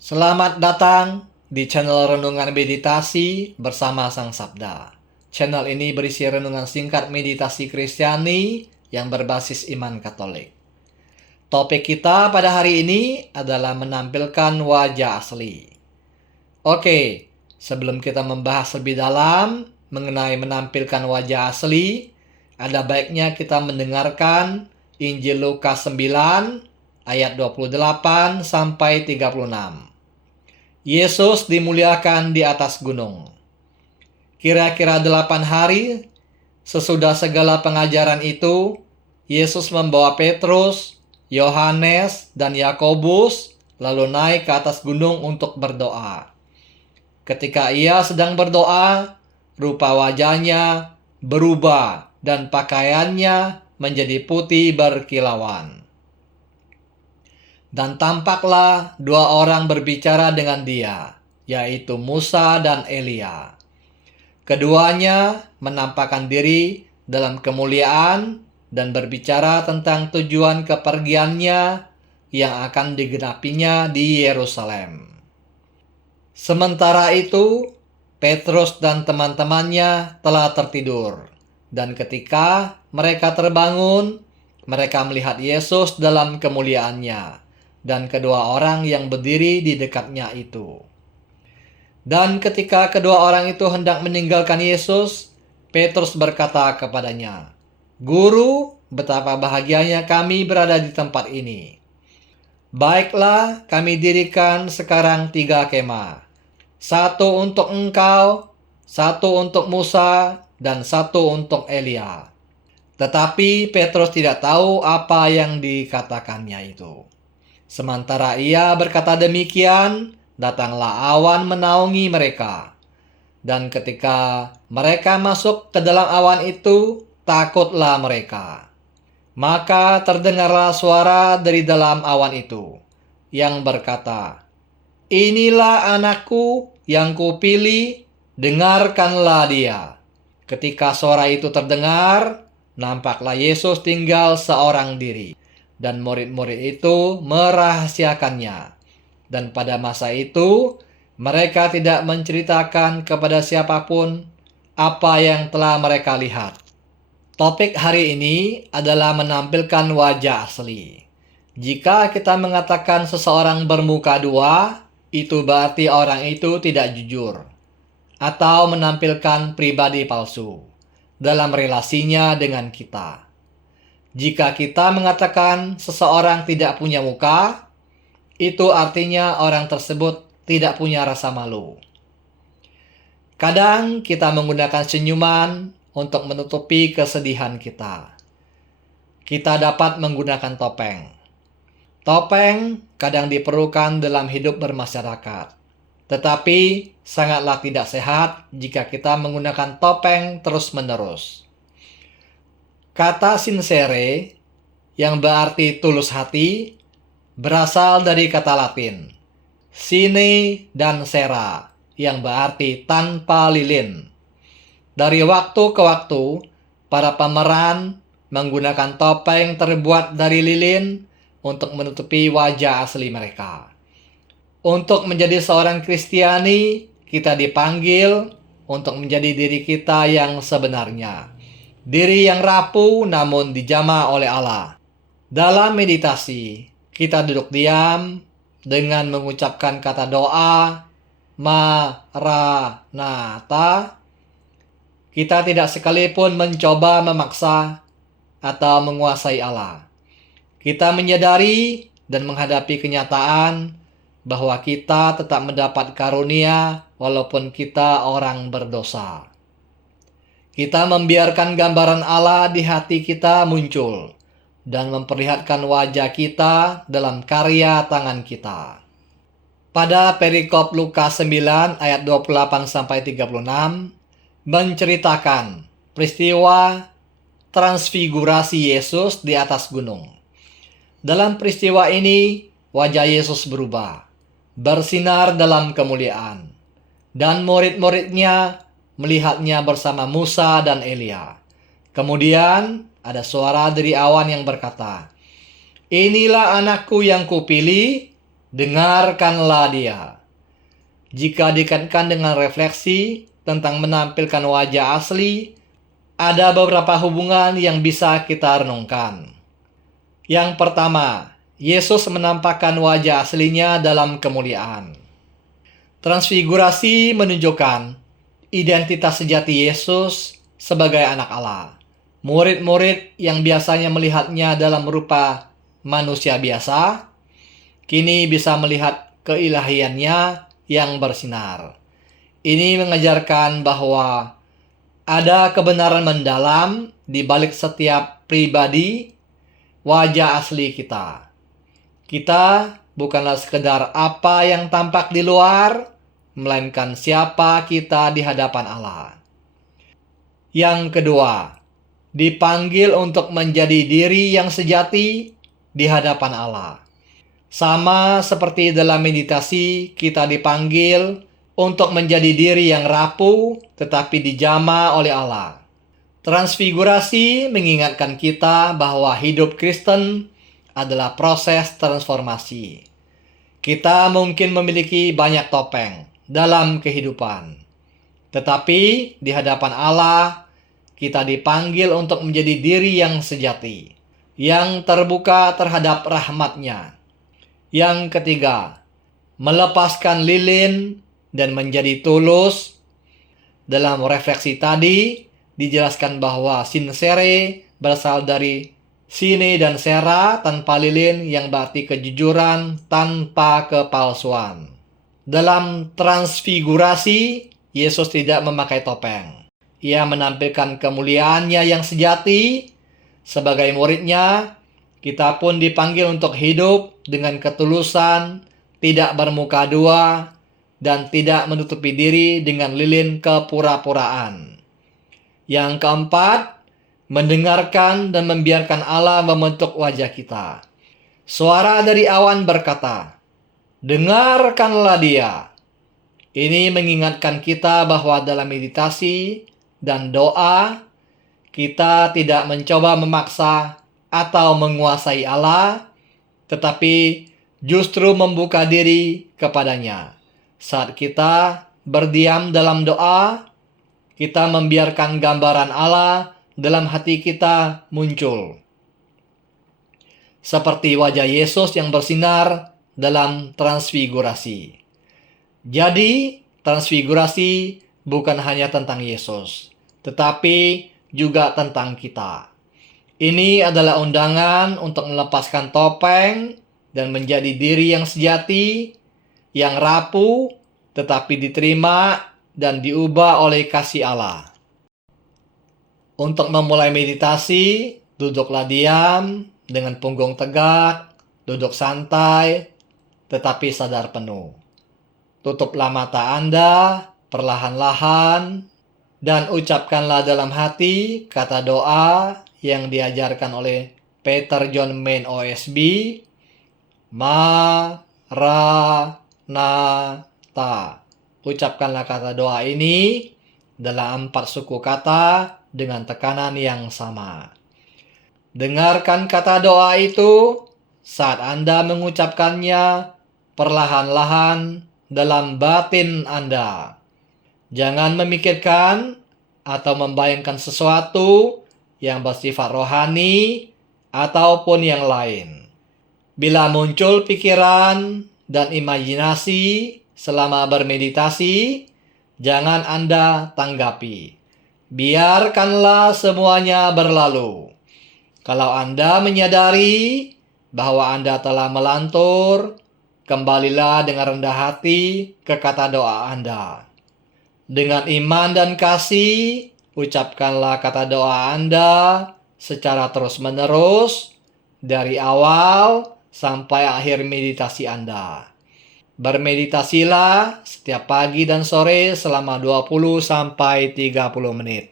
Selamat datang di channel Renungan Meditasi bersama Sang Sabda. Channel ini berisi renungan singkat meditasi Kristiani yang berbasis iman Katolik. Topik kita pada hari ini adalah menampilkan wajah asli. Oke, sebelum kita membahas lebih dalam mengenai menampilkan wajah asli, ada baiknya kita mendengarkan Injil Lukas 9 ayat 28 sampai 36. Yesus dimuliakan di atas gunung. Kira-kira 8 hari sesudah segala pengajaran itu, Yesus membawa Petrus, Yohanes, dan Yakobus lalu naik ke atas gunung untuk berdoa. Ketika ia sedang berdoa, rupa wajahnya berubah dan pakaiannya menjadi putih berkilauan. Dan tampaklah dua orang berbicara dengan dia, yaitu Musa dan Elia. Keduanya menampakkan diri dalam kemuliaan dan berbicara tentang tujuan kepergiannya yang akan digenapinya di Yerusalem. Sementara itu, Petrus dan teman-temannya telah tertidur, dan ketika mereka terbangun, mereka melihat Yesus dalam kemuliaannya dan kedua orang yang berdiri di dekatnya itu. Dan ketika kedua orang itu hendak meninggalkan Yesus, Petrus berkata kepadanya, "Guru, betapa bahagianya kami berada di tempat ini. Baiklah, kami dirikan sekarang 3 kemah. 1 untuk engkau, 1 untuk Musa, dan 1 untuk Elia." Tetapi Petrus tidak tahu apa yang dikatakannya itu. Sementara ia berkata demikian, datanglah awan menaungi mereka. Dan ketika mereka masuk ke dalam awan itu, takutlah mereka. Maka terdengarlah suara dari dalam awan itu, yang berkata, "Inilah anakku yang kupilih, dengarkanlah dia." Ketika suara itu terdengar, nampaklah Yesus tinggal seorang diri. Dan murid-murid itu merahasiakannya. Dan pada masa itu, mereka tidak menceritakan kepada siapapun apa yang telah mereka lihat. Topik hari ini adalah menampilkan wajah asli. Jika kita mengatakan seseorang bermuka dua, itu berarti orang itu tidak jujur atau menampilkan pribadi palsu dalam relasinya dengan kita. Jika kita mengatakan seseorang tidak punya muka, itu artinya orang tersebut tidak punya rasa malu. Kadang kita menggunakan senyuman untuk menutupi kesedihan kita. Kita dapat menggunakan topeng. Topeng kadang diperlukan dalam hidup bermasyarakat. Tetapi sangatlah tidak sehat jika kita menggunakan topeng terus-menerus. Kata sincere, yang berarti tulus hati, berasal dari kata Latin sine dan sera, yang berarti tanpa lilin. Dari waktu ke waktu, para pemeran menggunakan topeng terbuat dari lilin untuk menutupi wajah asli mereka. Untuk menjadi seorang Kristiani, kita dipanggil untuk menjadi diri kita yang sebenarnya. Diri yang rapuh namun dijamah oleh Allah. Dalam meditasi, kita duduk diam dengan mengucapkan kata doa Maranatha. Kita tidak sekalipun mencoba memaksa atau menguasai Allah. Kita menyadari dan menghadapi kenyataan bahwa kita tetap mendapat karunia walaupun kita orang berdosa. Kita membiarkan gambaran Allah di hati kita muncul dan memperlihatkan wajah kita dalam karya tangan kita. Pada perikop Lukas 9 ayat 28-36 menceritakan peristiwa transfigurasi Yesus di atas gunung. Dalam peristiwa ini, wajah Yesus berubah, bersinar dalam kemuliaan, dan murid-muridnya melihatnya bersama Musa dan Elia. Kemudian ada suara dari awan yang berkata, "Inilah anakku yang kupilih, Dengarkanlah dia. Jika dikaitkan dengan refleksi tentang menampilkan wajah asli, ada beberapa hubungan yang bisa kita renungkan. Yang pertama, Yesus menampakkan wajah aslinya dalam kemuliaan. Transfigurasi menunjukkan identitas sejati Yesus sebagai anak Allah. Murid-murid yang biasanya melihatnya dalam rupa manusia biasa, kini bisa melihat keilahiannya yang bersinar. Ini mengajarkan bahwa ada kebenaran mendalam di balik setiap pribadi wajah asli kita. Kita bukanlah sekedar apa yang tampak di luar, melainkan siapa kita di hadapan Allah. Yang kedua, dipanggil untuk menjadi diri yang sejati di hadapan Allah. Sama seperti dalam meditasi, kita dipanggil untuk menjadi diri yang rapuh tetapi dijamah oleh Allah. Transfigurasi mengingatkan kita bahwa hidup Kristen adalah proses transformasi. Kita mungkin memiliki banyak topeng dalam kehidupan, tetapi di hadapan Allah kita dipanggil untuk menjadi diri yang sejati, yang terbuka terhadap rahmat-Nya. Yang ketiga, melepaskan lilin dan menjadi tulus. Dalam refleksi tadi dijelaskan bahwa sincere berasal dari sine dan sera tanpa lilin, yang berarti kejujuran tanpa kepalsuan. Dalam transfigurasi, Yesus tidak memakai topeng. Ia menampilkan kemuliaannya yang sejati. Sebagai murid-Nya, kita pun dipanggil untuk hidup dengan ketulusan, tidak bermuka dua, dan tidak menutupi diri dengan lilin kepura-puraan. Yang keempat, mendengarkan dan membiarkan Allah membentuk wajah kita. Suara dari awan berkata, "Dengarkanlah dia." Ini mengingatkan kita bahwa dalam meditasi dan doa, kita tidak mencoba memaksa atau menguasai Allah, tetapi justru membuka diri kepadanya. Saat kita berdiam dalam doa, kita membiarkan gambaran Allah dalam hati kita muncul. Seperti wajah Yesus yang bersinar dalam transfigurasi. Jadi, transfigurasi bukan hanya tentang Yesus, tetapi juga tentang kita. Ini adalah undangan untuk melepaskan topeng dan menjadi diri yang sejati, yang rapuh, tetapi diterima dan diubah oleh kasih Allah. Untuk memulai meditasi, duduklah diam dengan punggung tegak, duduk santai, tetapi sadar penuh. Tutuplah mata Anda perlahan-lahan dan ucapkanlah dalam hati kata doa yang diajarkan oleh Peter John Main OSB, Maranatha. Ucapkanlah kata doa ini dalam 4 suku kata dengan tekanan yang sama. Dengarkan kata doa itu saat Anda mengucapkannya perlahan-lahan dalam batin Anda. Jangan memikirkan atau membayangkan sesuatu yang bersifat rohani ataupun yang lain. Bila muncul pikiran dan imajinasi selama bermeditasi, jangan Anda tanggapi. Biarkanlah semuanya berlalu. Kalau Anda menyadari bahwa Anda telah melantur, kembalilah dengan rendah hati ke kata doa Anda. Dengan iman dan kasih, ucapkanlah kata doa Anda secara terus-menerus dari awal sampai akhir meditasi Anda. Bermeditasilah setiap pagi dan sore selama 20 sampai 30 menit.